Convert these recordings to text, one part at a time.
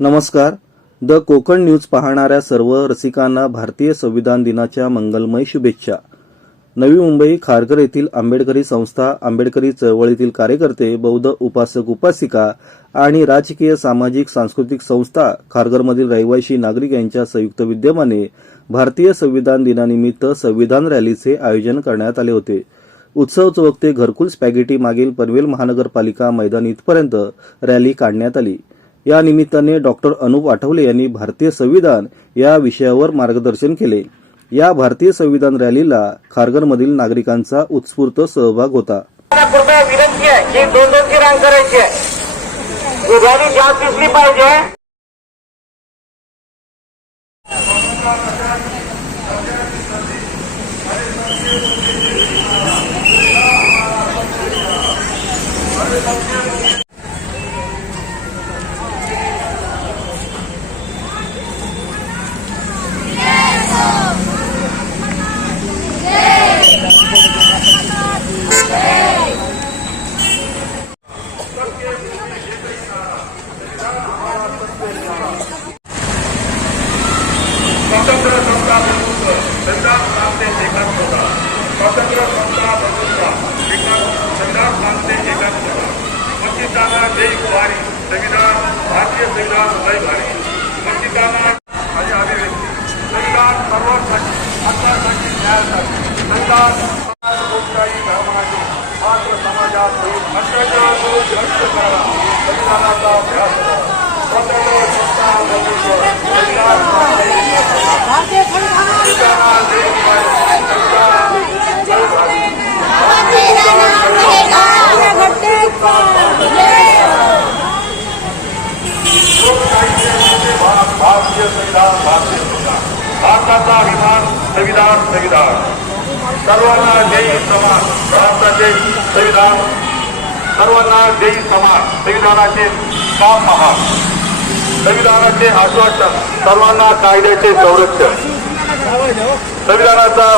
नमस्कार. The Konkan news पाहणाऱ्या सर्व रसिकांना भारतीय संविधान दिनाच्या मंगलमय शुभेच्छा. नवी मुंबई खारघर येथील आंबेडकरी संस्था, आंबेडकरी चळवळीतील कार्यकर्ते, बौद्ध उपासक उपासिका आणि राजकीय सामाजिक सांस्कृतिक संस्था खारघरमधील रहिवासी नागरिक यांच्या संयुक्त विद्यमाने भारतीय संविधान दिनानिमित्त संविधान रॅलीचे आयोजन करण्यात आले होते. उत्सव चौक ते घरकुल स्पॅगेटी मागील पनवेल महानगरपालिका मैदान इथपर्यंत रॅली काढण्यात आली. या निमित्ताने डॉक्टर अनुप आठवले यांनी भारतीय संविधान या विषयावर मार्गदर्शन केले. या भारतीय संविधान रॅलीला खारघरमधील नागरिकांचा उत्स्फूर्त सहभाग होता. कृपया विनंती आहे की दोन रांग करायची आहे. रॅली जास्त दिसली पाहिजे. स्वतंत्र समता बंधुत्व संविधान सांगते एकाच होता. स्वतंत्र समता बंधुत्व संविधान सांगते एकाच होता. वंचितांना जय वारी संविधान, भारतीय संविधान जय भारी. वंचितांना माझी अभिव्यक्ती संविधान सर्वांसाठी, हक्कासाठी, न्यायासाठी. संविधान लोकशाही धर्माचे मात्र समाजात भ्रष्टाचार नष्ट करा. संविधानाचा अभ्यास करा. स्वतंत्र समता बंधुत्व संविधान भारतीय संविधान, भारतीय संविधान, भारताचा अभिमान संविधान. संविधान सर्वांना जय समान. भारताचे संविधान सर्वांना जय समान. संविधानाचे काम महान. संविधानाचे आश्वासन सर्वांना कायद्याचे संरक्षण. संविधानाचा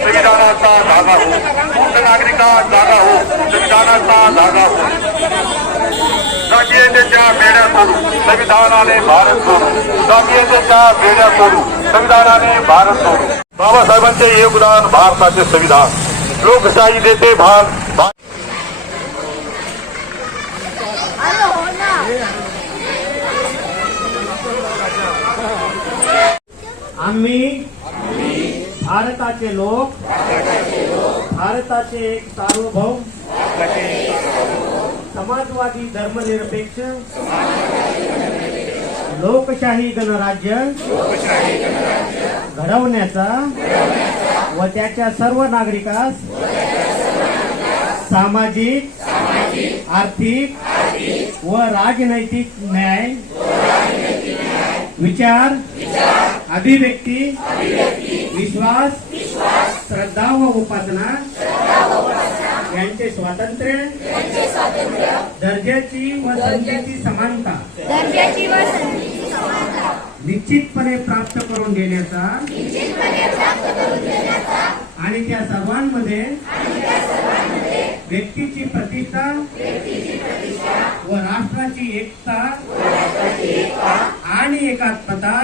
संविधानाचा धागा हो. मुक्त नागरिका जागा हो. संविधानाचा धागा हो. जातीयतेच्या बेड्या तोडू संविधानाने भारत सोडू. जातीयतेच्या बेड्या तोडू संविधानाने भारत सोडू. बाबासाहेबांचे योगदान भारताचे संविधान. लोकशाही देते भान. आम्ही भारताचे लोक, भारताचे एक सार्वभौम, समाजवादी धर्मनिरपेक्ष, लोकशाही गणराज्य घडवण्याचा व त्याच्या सर्व नागरिकास सामाजिक, आर्थिक व राजनैतिक न्याय, विचार, अभिव्यक्ती, विश्वास, श्रद्धा व उपासना यांचे स्वातंत्र्य, दर्जाची व संधीची समानता निश्चितपणे प्राप्त करून देण्याचा आणि त्या सर्वांमध्ये व्यक्तीची प्रतिष्ठा व राष्ट्राची एकता आणि एकात्मता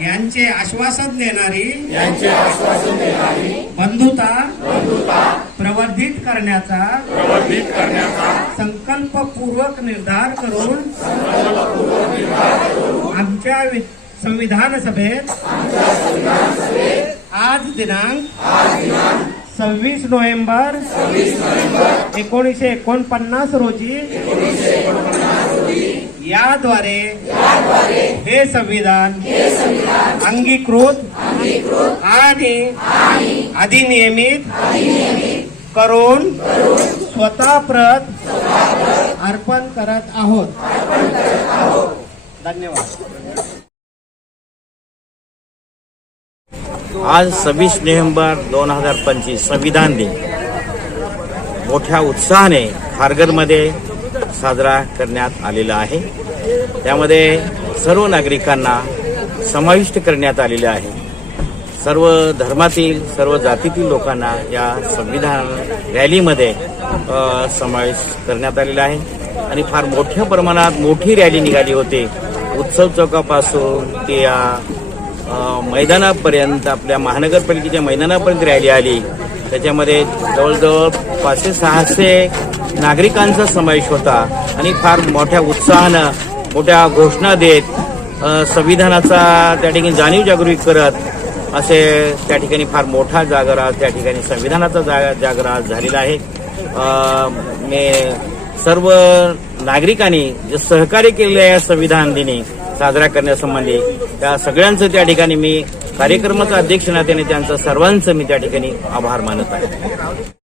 यांचे आश्वासन देणारी बंधुता प्रवर्धित करण्याचा संकल्पपूर्वक निर्धार करून आमच्या संविधान सभेत आज दिनांक 26 नोव्हेंबर 1949 रोजी याद्वारे हे संविधान अंगीकृत आणि अधिनियमित करून स्वतः प्रत अर्पण करत आहोत. धन्यवाद. आज 26 नोव्हेंबर 2025 संविधान दिन मोठ्या उत्साहाने खारघरमध्ये साजरा करण्यात आलेला आहे. त्यामध्ये सर्व नागरिकांना समाविष्ट करण्यात आलेले आहे. सर्व धर्मातील सर्व जातीतील लोकांना या संविधान रॅलीमध्ये समावेश करण्यात आलेला आहे आणि फार मोठ्या प्रमाणात मोठी रॅली निघाली होती. उत्सव चौकापासून ते या मैदानापर्यंत, आपल्या महानगरपालिकेच्या मैदानापर्यंत रॅली आली. त्याच्यामध्ये जवळजवळ 500-600 नागरिकांचा समावेश होता आणि फार मोठ्या उत्साहानं मोठ्या घोषणा देत संविधानाचा त्या ठिकाणी जाणीव जागृती करत असे त्या ठिकाणी फार मोठा जागरण त्या ठिकाणी संविधानाचा जागरण झालेला आहे. मी सर्व नागरिकांनी जे सहकार्य केलेले आहे संविधान दिनी साजरा करण्यासंबंधी त्या सगळ्यांचं त्या ठिकाणी मी कार्यक्रमाचा अध्यक्ष नात्याने त्यांचं सर्वांचं मी त्या ठिकाणी आभार मानत आहे.